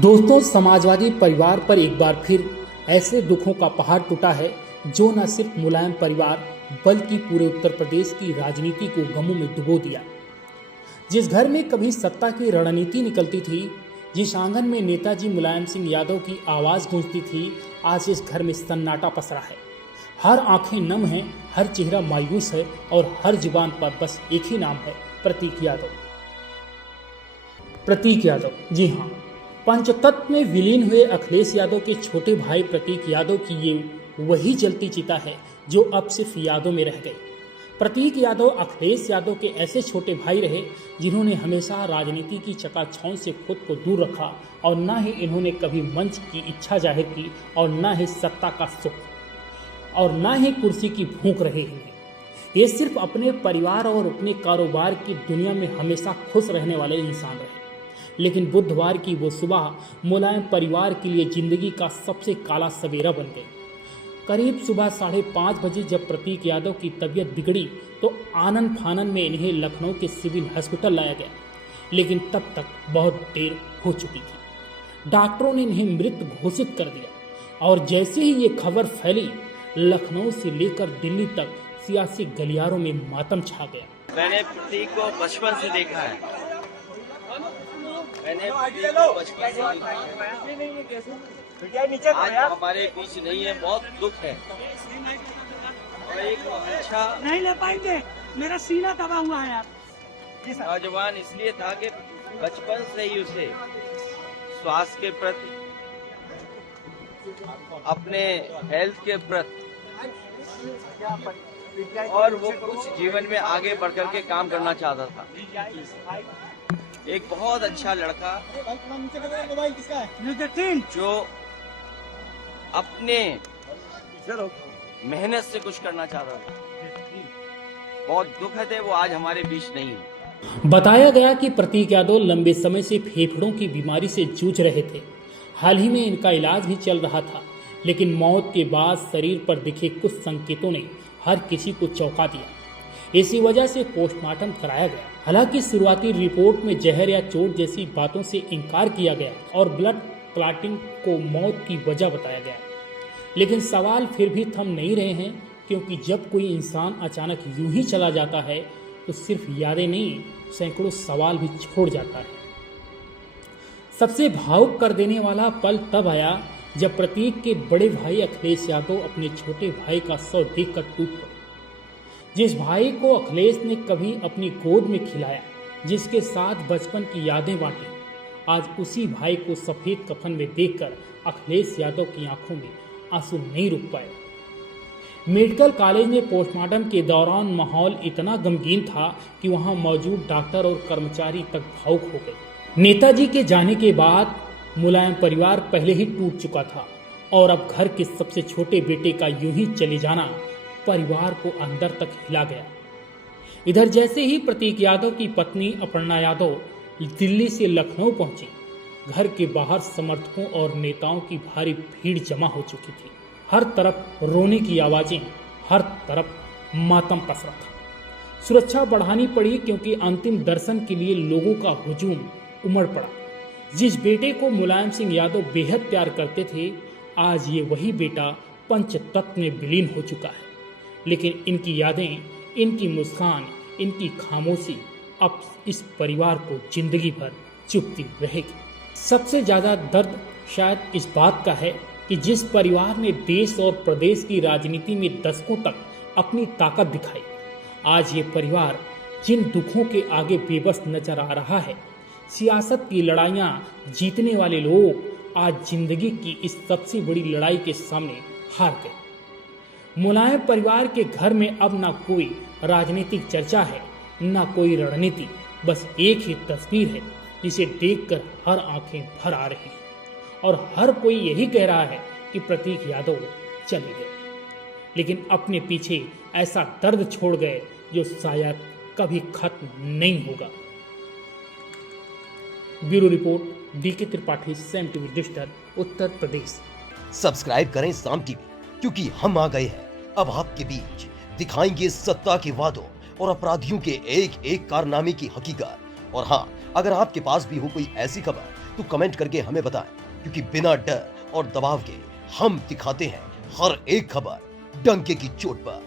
दोस्तों, समाजवादी परिवार पर एक बार फिर ऐसे दुखों का पहाड़ टूटा है जो न सिर्फ मुलायम परिवार बल्कि पूरे उत्तर प्रदेश की राजनीति को गमों में डुबो दिया। जिस घर में कभी सत्ता की रणनीति निकलती थी, जिस आंगन में नेताजी मुलायम सिंह यादव की आवाज गूंजती थी, आज इस घर में सन्नाटा पसरा है। हर आंखें नम हैं, हर चेहरा मायूस है और हर जुबान पर बस एक ही नाम है, प्रतीक यादव। प्रतीक यादव, जी हाँ, पंचतत्व में विलीन हुए अखिलेश यादव के छोटे भाई प्रतीक यादव की ये वही जलती चिता है जो अब सिर्फ यादों में रह गई। प्रतीक यादव अखिलेश यादव के ऐसे छोटे भाई रहे जिन्होंने हमेशा राजनीति की चकाचौंध से खुद को दूर रखा और न ही इन्होंने कभी मंच की इच्छा जाहिर की और न ही सत्ता का सुख और न ही कुर्सी की भूख रहे हैं। ये सिर्फ अपने परिवार और अपने कारोबार की दुनिया में हमेशा खुश रहने वाले इंसान रहे। लेकिन बुधवार की वो सुबह मुलायम परिवार के लिए जिंदगी का सबसे काला सवेरा बन गई। करीब सुबह 5:30 बजे जब प्रतीक यादव की तबीयत बिगड़ी तो आनन फानन में इन्हें लखनऊ के सिविल हॉस्पिटल लाया गया, लेकिन तब तक बहुत देर हो चुकी थी। डॉक्टरों ने इन्हें मृत घोषित कर दिया और जैसे ही ये खबर फैली, लखनऊ से लेकर दिल्ली तक सियासी गलियारों में मातम छा गया। मैंने प्रतीक को बचपन से देखा है। मैंने प्रतीक को बचपन से देखा है। आज हमारे बीच नहीं है, बहुत दुख है। और एक अच्छा नहीं ले पाएंगे, मेरा सीना दबा हुआ है यार। नौजवान इसलिए था कि बचपन से ही उसे स्वास्थ्य के प्रति, अपने हेल्थ के प्रति और वो कुछ जीवन में आगे बढ़ कर के काम करना चाहता था। एक बहुत अच्छा लड़का जो अपने मेहनत से कुछ करना चाहता था। बहुत दुख है वो आज हमारे बीच नहीं है। बताया गया कि प्रतीक यादव लंबे समय से फेफड़ों की बीमारी से जूझ रहे थे। हाल ही में इनका इलाज भी चल रहा था, लेकिन मौत के बाद शरीर पर दिखे कुछ संकेतों ने हर किसी को चौंका दिया। इसी वजह से पोस्टमार्टम कराया गया। हालांकि शुरुआती रिपोर्ट में जहर या चोट जैसी बातों से इनकार किया गया और ब्लड क्लॉटिंग को मौत की वजह बताया गया, लेकिन सवाल फिर भी थम नहीं रहे हैं, क्योंकि जब कोई इंसान अचानक यूं ही चला जाता है तो सिर्फ यादें नहीं, सैकड़ों सवाल भी छोड़ जाता है। सबसे भावुक कर देने वाला पल तब आया जब प्रतीक के बड़े भाई अखिलेश यादव अपने छोटे भाई का शव देखकर टूट पड़े। जिस भाई को अखिलेश ने कभी अपनी गोद में खिलाया, जिसके साथ बचपन की यादें बांटी, आज उसी भाई को सफेद कफन में देखकर अखिलेश यादव की आंखों में आंसू नहीं रुक पाए। मेडिकल कॉलेज में पोस्टमार्टम के दौरान माहौल इतना गमगीन था कि वहां मौजूद डॉक्टर और कर्मचारी तक भावुक हो गए। नेताजी के जाने के बाद मुलायम परिवार पहले ही टूट चुका था और अब घर के सबसे छोटे बेटे का यूं ही चले जाना परिवार को अंदर तक हिला गया। इधर जैसे ही प्रतीक यादव की पत्नी अपर्णा यादव दिल्ली से लखनऊ पहुंची, घर के बाहर समर्थकों और नेताओं की भारी भीड़ जमा हो चुकी थी। हर तरफ रोने की आवाजें, हर तरफ मातम पसरा था। सुरक्षा बढ़ानी पड़ी क्योंकि अंतिम दर्शन के लिए लोगों का हुजूम उमड़ पड़ा। जिस बेटे को मुलायम सिंह यादव बेहद प्यार करते थे, आज ये वही बेटा पंचतत्व में विलीन हो चुका है। लेकिन इनकी यादें, इनकी मुस्कान, इनकी खामोशी अब इस परिवार को जिंदगी भर चुभती रहेगी। सबसे ज़्यादा दर्द शायद इस बात का है कि जिस परिवार ने देश और प्रदेश की राजनीति में दशकों तक अपनी ताकत दिखाई, आज ये परिवार जिन दुखों के आगे बेबस नजर आ रहा है। सियासत की लड़ाइयाँ जीतने वाले लोग आज जिंदगी की इस सबसे बड़ी लड़ाई के सामने हार गए। मुलायम परिवार के घर में अब ना कोई राजनीतिक चर्चा है, ना कोई रणनीति, बस एक ही तस्वीर है जिसे देखकर हर आंखें भर आ रही हैं और हर कोई यही कह रहा है कि प्रतीक यादव चले गए, लेकिन अपने पीछे ऐसा दर्द छोड़ गए जो शायद कभी खत्म नहीं होगा। Bureau report, DK Tripathi, Saam TV digital, Uttar Pradesh. Subscribe करें साम टीवी, क्योंकि हम आ गए हैं अब आपके बीच। दिखाएंगे सत्ता के वादों और अपराधियों के एक एक कारनामे की हकीकत। और हाँ, अगर आपके पास भी हो कोई ऐसी खबर तो कमेंट करके हमें बताएं, क्योंकि बिना डर और दबाव के हम दिखाते हैं हर एक खबर डंके की चोट पर।